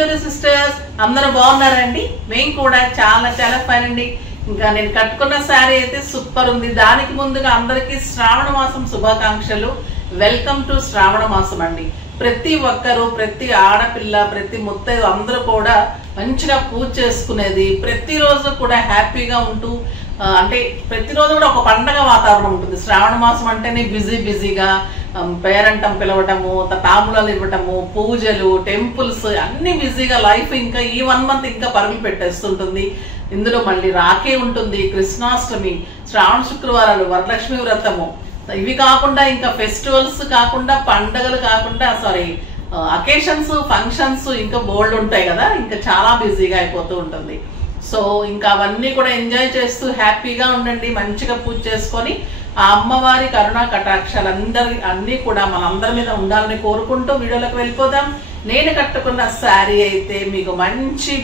పల్లెటూరు సిస్టర్స్ అందరూ బాగున్నారండి. మేము కూడా చాలా చాలా ఫైన్ అండి. ఇంకా నేను కట్టుకున్న శారీ అయితే సూపర్ ఉంది. దానికి ముందుగా అందరికీ శ్రావణ మాసం శుభాకాంక్షలు. వెల్కమ్ టు శ్రావణ మాసం అండి. ప్రతి ఒక్కరు, ప్రతి ఆడపిల్ల, ప్రతి ముత్తైదు అందరూ కూడా మంచిగా పూజ చేసుకునేది, ప్రతిరోజు కూడా హ్యాపీగా ఉంటూ అంటే ప్రతిరోజు కూడా ఒక పండగ వాతావరణం ఉంటుంది. శ్రావణ మాసం అంటేనే బిజీగా పేరంటం పిలవటము, తాంబూలాలు ఇవ్వటము, పూజలు, టెంపుల్స్ అన్ని బిజీగా లైఫ్ ఇంకా ఈ 1 month ఇంకా పరుగులు పెట్టేస్తుంటుంది. ఇందులో మళ్ళీ రాఖీ ఉంటుంది, కృష్ణాష్టమి, శ్రావణ శుక్రవారాలు, వరలక్ష్మి వ్రతము, ఇవి కాకుండా ఇంకా ఫెస్టివల్స్ కాకుండా, పండగలు కాకుండా అకేషన్స్, ఫంక్షన్స్ ఇంకా బోల్డ్ ఉంటాయి కదా. ఇంకా చాలా బిజీగా అయిపోతూ ఉంటుంది. సో ఇంకా అవన్నీ కూడా ఎంజాయ్ చేస్తూ హ్యాపీగా ఉండండి. మంచిగా పూజ చేసుకొని ఆ అమ్మవారి కరుణా కటాక్షాలు అన్ని కూడా మనందరి మీద ఉండాలని కోరుకుంటూ వీడియోలోకి వెళ్ళిపోదాం. నేను కట్టుకున్న శారీ అయితే మీకు మంచి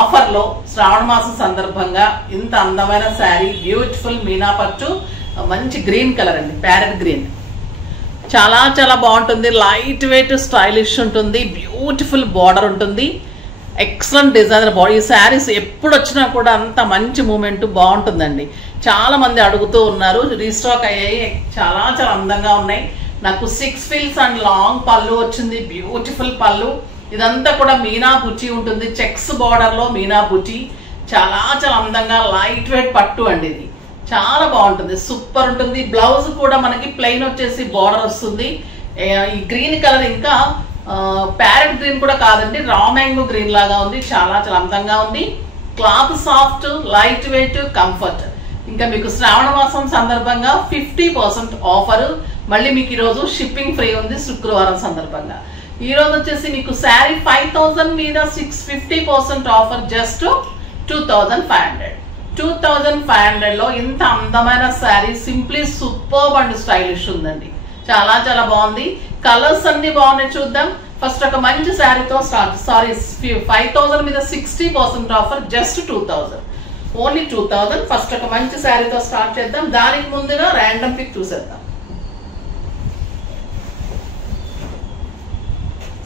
ఆఫర్ లో శ్రావణ మాసం సందర్భంగా ఇంత అందమైన శారీ, బ్యూటిఫుల్ మీనా పట్టు, మంచి గ్రీన్ కలర్ అండి, ప్యారెట్ గ్రీన్, చాలా చాలా బాగుంటుంది. లైట్ వెయిట్, స్టైలిష్ ఉంటుంది. బ్యూటిఫుల్ బార్డర్ ఉంటుంది. Excellent designer body. ఈ శారీస్ ఎప్పుడు వచ్చినా కూడా అంత మంచి మూమెంట్ బాగుంటుందండి. చాలా మంది అడుగుతూ ఉన్నారు, రీస్టాక్ అయ్యాయి. చాలా చాలా అందంగా ఉన్నాయి. నాకు 6 ఫీల్స్ అండ్ లాంగ్ పళ్ళు వచ్చింది. బ్యూటిఫుల్ పళ్ళు. ఇదంతా కూడా మీనా బుటీ ఉంటుంది. చెక్స్ బార్డర్ లో మీనా బుటీ, చాలా చాలా అందంగా లైట్ వెయిట్ పట్టు అండి. ఇది చాలా బాగుంటుంది, సూపర్ ఉంటుంది. బ్లౌజ్ కూడా మనకి ప్లెయిన్ వచ్చేసి బార్డర్ వస్తుంది. ఈ గ్రీన్ కలర్ ఇంకా ప్యారెట్ గ్రీన్ కూడా కాదండి, రా మ్యాంగో గ్రీన్ లాగా ఉంది. చాలా చాలా అందంగా ఉంది. Cloth soft, light weight, comfort. ఇంకా మీకు శ్రావణ మాసం సందర్భంగా 50% ఆఫర్. మళ్ళీ మీకు ఈరోజు షిప్పింగ్ ఫ్రీ ఉంది శుక్రవారం సందర్భంగా. ఈ రోజు వచ్చేసి మీకు శారీ 5000 మీద 50% ఆఫర్, జస్ట్ 2500. 2500 లో ఇంత అందమైన sari, simply superb and stylish ఉందండి. చాలా చాలా బాగుంది. కలర్స్ అన్ని బాగున్నాయి, చూద్దాం. ఫస్ట్ ఒక మంచి శారీతో స్టార్ట్. 5000 మీద 60% ఆఫర్, జస్ట్ 2000, ఓన్లీ 2000. ఫస్ట్ ఒక మంచి శారీతో స్టార్ట్ చేద్దాం. దానికి ముందుగా ర్యాండమ్ పిక్ చూసేద్దాం.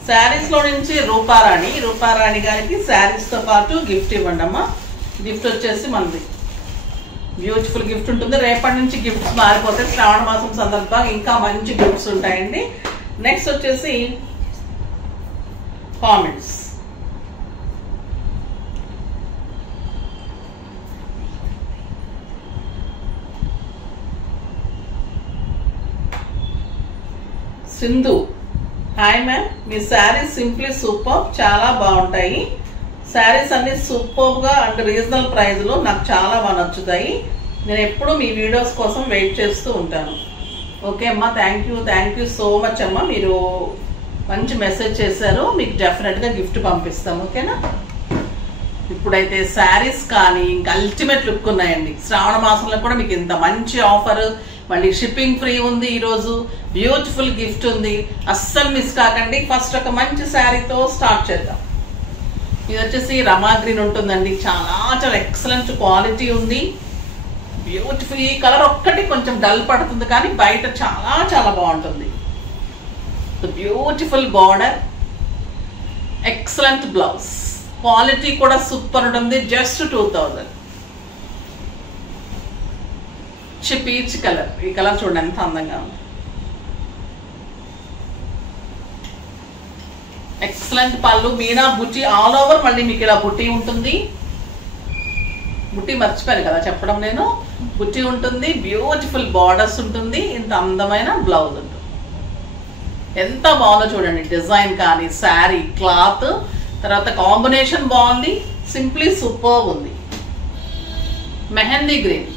శారీస్ లో నుంచి రూపారాణి గారికి శారీస్ తో పాటు గిఫ్ట్ ఇవ్వండి అమ్మా. గిఫ్ట్ వచ్చేసి మనది బ్యూటిఫుల్ గిఫ్ట్ ఉంటుంది. రేపటి నుంచి గిఫ్ట్స్ మారిపోతాయి. శ్రావణ మాసం సందర్భంగా ఇంకా మంచి గిఫ్ట్స్ ఉంటాయండి. నెక్స్ట్ వచ్చేసి కామెంట్స్. సింధు, హాయ్ మ్యామ్, మీ శారీస్ సింప్లీ సూపర్, చాలా బాగుంటాయి. శారీస్ అన్ని సూపర్ గా అండ్ రీజనబుల్ ప్రైస్ లో నాకు చాలా బాగా నచ్చుతాయి. నేను ఎప్పుడు మీ వీడియోస్ కోసం వెయిట్ చేస్తూ ఉంటాను. ఓకే అమ్మా, థ్యాంక్ యూ సో మచ్ అమ్మా. మీరు మంచి మెసేజ్ చేశారు. మీకు డెఫినెట్ గా గిఫ్ట్ పంపిస్తాం, ఓకేనా. ఇప్పుడైతే శారీస్ కానీ ఇంకా అల్టిమేట్ లుక్ ఉన్నాయండి. శ్రావణ మాసంలో కూడా మీకు ఇంత మంచి ఆఫర్, మళ్ళీ షిప్పింగ్ ఫ్రీ ఉంది. ఈరోజు బ్యూటిఫుల్ గిఫ్ట్ ఉంది, అస్సలు మిస్ కాకండి. ఫస్ట్ ఒక మంచి శారీతో స్టార్ట్ చేద్దాం. ఇది వచ్చేసి రమా గ్రీన్ ఉంటుందండి. చాలా చాలా ఎక్సలెంట్ క్వాలిటీ ఉంది. బ్యూటిఫుల్. ఈ కలర్ ఒక్కటి కొంచెం డల్ పడుతుంది, కానీ బయట చాలా చాలా బాగుంటుంది. Beautiful border, excellent blouse, quality కూడా సూపర్ ఉంటుంది. జస్ట్ 2000. Peach colour. ఈ కలర్ చూడండి ఎంత అందంగా ఉంది. ఎక్సలెంట్ పళ్ళు, మీనా బుట్టి ఆల్ ఓవర్. మళ్ళీ మీకు ఇలా బుట్టి ఉంటుంది. బుట్టి మర్చిపోయాను కదా చెప్పడం నేను. బుట్టి ఉంటుంది, బ్యూటిఫుల్ బార్డర్స్ ఉంటుంది, ఇంత అందమైన బ్లౌజ్ ఉంటుంది. ఎంత బాగుందో చూడండి. డిజైన్ కానీ, శారీ, క్లాత్, తర్వాత కాంబినేషన్ బాగుంది. సింప్లీ సూపర్ ఉంది. మెహందీ గ్రీన్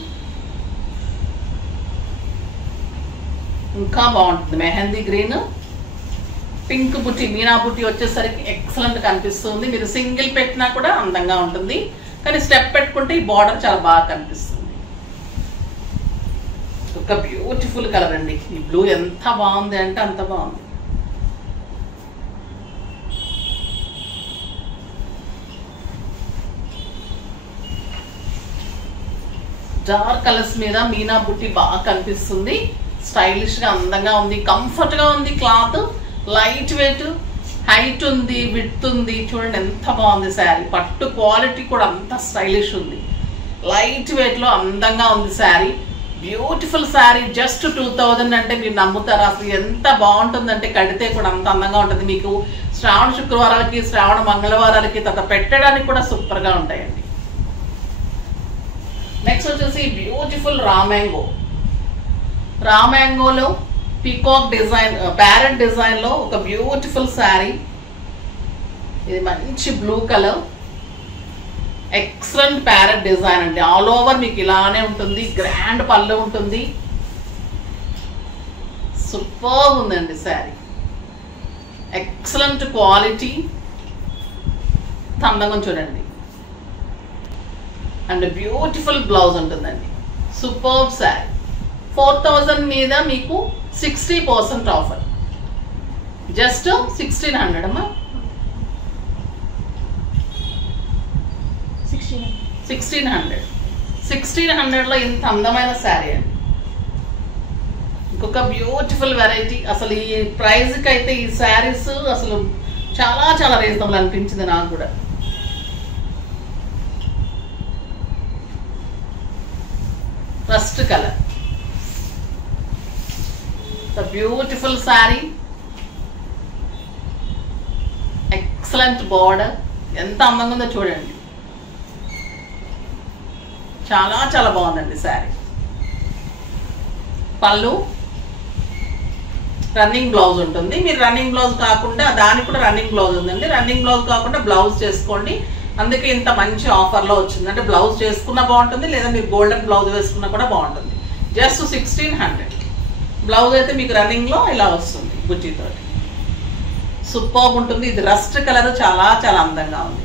ఇంకా బాగుంటుంది. మెహందీ గ్రీన్, పింక్ బుట్టి, మీనా బుట్టి వచ్చేసరికి ఎక్సలెంట్ కనిపిస్తుంది. మీరు సింగిల్ పెట్టినా కూడా అందంగా ఉంటుంది, కానీ స్టెప్ పెట్టుకుంటే ఈ బార్డర్ చాలా బాగా కనిపిస్తుంది. ఒక బ్యూటిఫుల్ కలర్ అండి. ఈ బ్లూ ఎంత బాగుంది అంటే అంత బాగుంది. డార్క్ కలర్స్ మీద మీనా బుట్టి బాగా కనిపిస్తుంది. స్టైలిష్ గా అందంగా ఉంది. కంఫర్ట్ గా ఉంది. క్లాత్ లైట్ వెయిట్, హైట్ ఉంది, విడ్త్ ఉంది. చూడండి ఎంత బాగుంది శారీ. పట్టు క్వాలిటీ కూడా అంత స్టైలిష్ ఉంది. లైట్ వెయిట్ లో అందంగా ఉంది శారీ. బ్యూటిఫుల్ శారీ. జస్ట్ 2000 అంటే మీరు నమ్ముతారు అసలు ఎంత బాగుంటుందంటే, కడితే కూడా అంత అందంగా ఉంటుంది. మీకు శ్రావణ శుక్రవారాలకి, శ్రావణ మంగళవారాలకి తర్వాత పెట్టడానికి కూడా సూపర్ గా ఉంటాయండి. నెక్స్ట్ వచ్చేసి బ్యూటిఫుల్ రామ్యాంగోలో పీకాక్ డిజైన్, ప్యారెట్ డిజైన్ లో ఒక బ్యూటిఫుల్ శారీ. ఇది మంచి blue colour, excellent parrot design అండి. ఆల్ ఓవర్ మీకు ఇలానే ఉంటుంది. గ్రాండ్ పళ్ళు ఉంటుంది. సూపర్ ఉందండి శారీ. Excellent quality. అందంగా చూడండి. అండ్ బ్యూటిఫుల్ బ్లౌజ్ ఉంటుందండి. సూపర్ శారీ. 4000 మీద మీకు 60% ఆఫర్. జస్ట్ 1600 అమ్మా. 1600 లో ఇంత అందమైన శారీ అండి. ఇంకొక బ్యూటిఫుల్ వెరైటీ. అసలు ఈ ప్రైస్ కి అయితే ఈ శారీస్ అసలు చాలా చాలా రీజనబుల్ అనిపించింది నాకు కూడా. Rust colour, beautiful sari. Excellent border. ఎంత అందంగా ఉందో చూడండి. చాలా చాలా బాగుందండి శారీ. పళ్ళు, రన్నింగ్ బ్లౌజ్ ఉంటుంది. మీరు రన్నింగ్ బ్లౌజ్ కాకుండా, దానికి కూడా రన్నింగ్ బ్లౌజ్ ఉందండి. రన్నింగ్ బ్లౌజ్ కాకుండా బ్లౌజ్ చేసుకోండి. అందుకే ఇంత మంచి ఆఫర్లో వచ్చింది. అంటే బ్లౌజ్ చేసుకున్నా బాగుంటుంది, లేదా మీరు గోల్డెన్ బ్లౌజ్ వేసుకున్నా కూడా బాగుంటుంది. జస్ట్ 1600. బ్లౌజ్ అయితే మీకు రన్నింగ్ లో ఇలా వస్తుంది బుజ్జితో. సూపర్ ఉంటుంది. ఇది రస్ట్ కలర్, చాలా చాలా అందంగా ఉంది.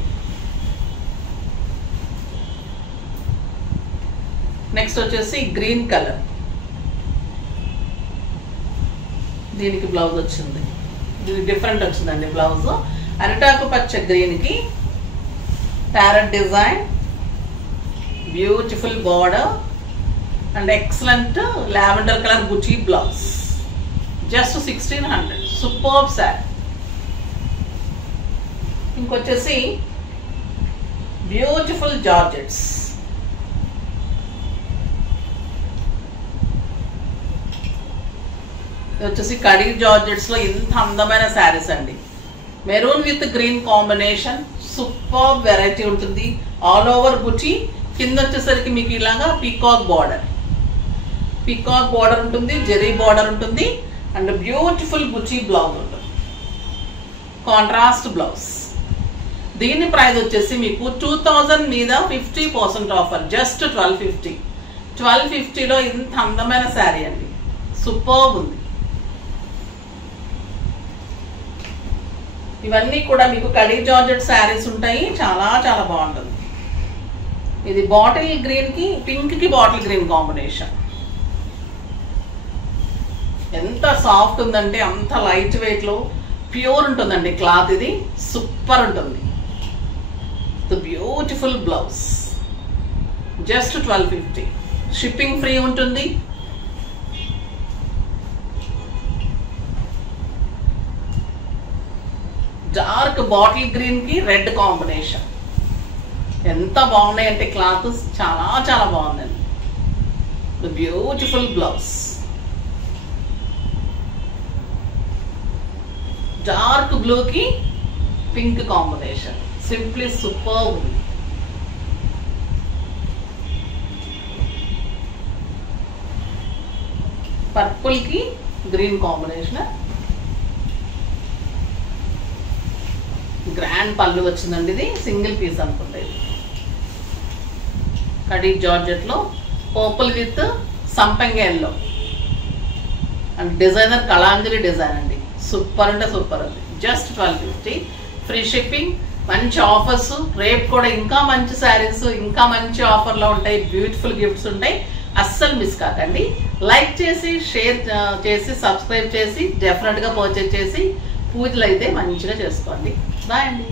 నెక్స్ట్ వచ్చేసి గ్రీన్ కలర్. దీనికి బ్లౌజ్ వచ్చింది. ఇది డిఫరెంట్ వచ్చిందండి బ్లౌజ్. అరిటాకు పచ్చ గ్రీన్ కి parrot design, beautiful border and excellent lavender colour బుటీ బ్లౌజ్. జస్ట్ 1600. సూపర్ శారీ. ఇంకొచ్చేసి బ్యూటిఫుల్ జార్జెట్స్. ఇది వచ్చేసి కడీ జార్జెట్స్ లో ఇంత అందమైన శారీస్ అండి. Maroon with green combination. Super variety ఉంటుంది. ఆల్ ఓవర్ బుటీ. కింద వచ్చేసరికి మీకు ఇలాగా పీకాక్ బార్డర్ ఉంటుంది, జెరీ బార్డర్ ఉంటుంది అండ్ బ్యూటిఫుల్ బుటీ బ్లౌజ్ ఉంటుంది. Contrast blouse. దీని ప్రైస్ వచ్చేసి మీకు 2000 మీద 50% ఆఫర్. జస్ట్ 1250. 1250లో ఇంత అందమైన శారీ అండి. సూపర్ ఉంది. ఇవన్నీ కూడా మీకు కడీ జార్జెట్ శారీస్ ఉంటాయి. చాలా చాలా బాగుంటుంది. ఇది బాటిల్ గ్రీన్ కి పింక్ కి బాటిల్ గ్రీన్ కాంబినేషన్. ఎంత సాఫ్ట్ ఉందంటే అంత లైట్ వెయిట్ లో ప్యూర్ ఉంటుందండి క్లాత్. ఇది సూపర్ ఉంటుంది. Beautiful blouse. Just 1250. Shipping free ఉంటుంది. డార్క్ బాటిల్ గ్రీన్ కి రెడ్ కాంబినేషన్. ఎంత బాగున్నాయంటే క్లాత్ చాలా చాలా బాగుందండి. Beautiful blouse. డార్క్ బ్లూ కి పింక్ కాంబినేషన్. సింప్లీ సూపర్ ఉంది. పర్పుల్ కి గ్రీన్ కాంబినేషన్. గ్రాండ్ పళ్ళు వచ్చిందండి. ఇది సింగిల్ పీస్ అనుకుంటా. ఇది కడీ జార్జెట్ లో పర్పుల్ విత్ సంపంగ yellow and designer Kalanjali design అండి. సూపర్ అంటే సూపర్ ఉంది. జస్ట్ 1250. Free shipping. మంచి ఆఫర్స్. రేపు కూడా ఇంకా మంచి శారీస్, ఇంకా మంచి ఆఫర్లో ఉంటాయి. బ్యూటిఫుల్ గిఫ్ట్స్ ఉంటాయి. అస్సలు మిస్ కాకండి. లైక్ చేసి, షేర్ చేసి, సబ్స్క్రైబ్ చేసి, డెఫినెట్గా పర్చేజ్ చేసి పూజలు అయితే మంచిగా చేసుకోండి. బాయ్ అండి.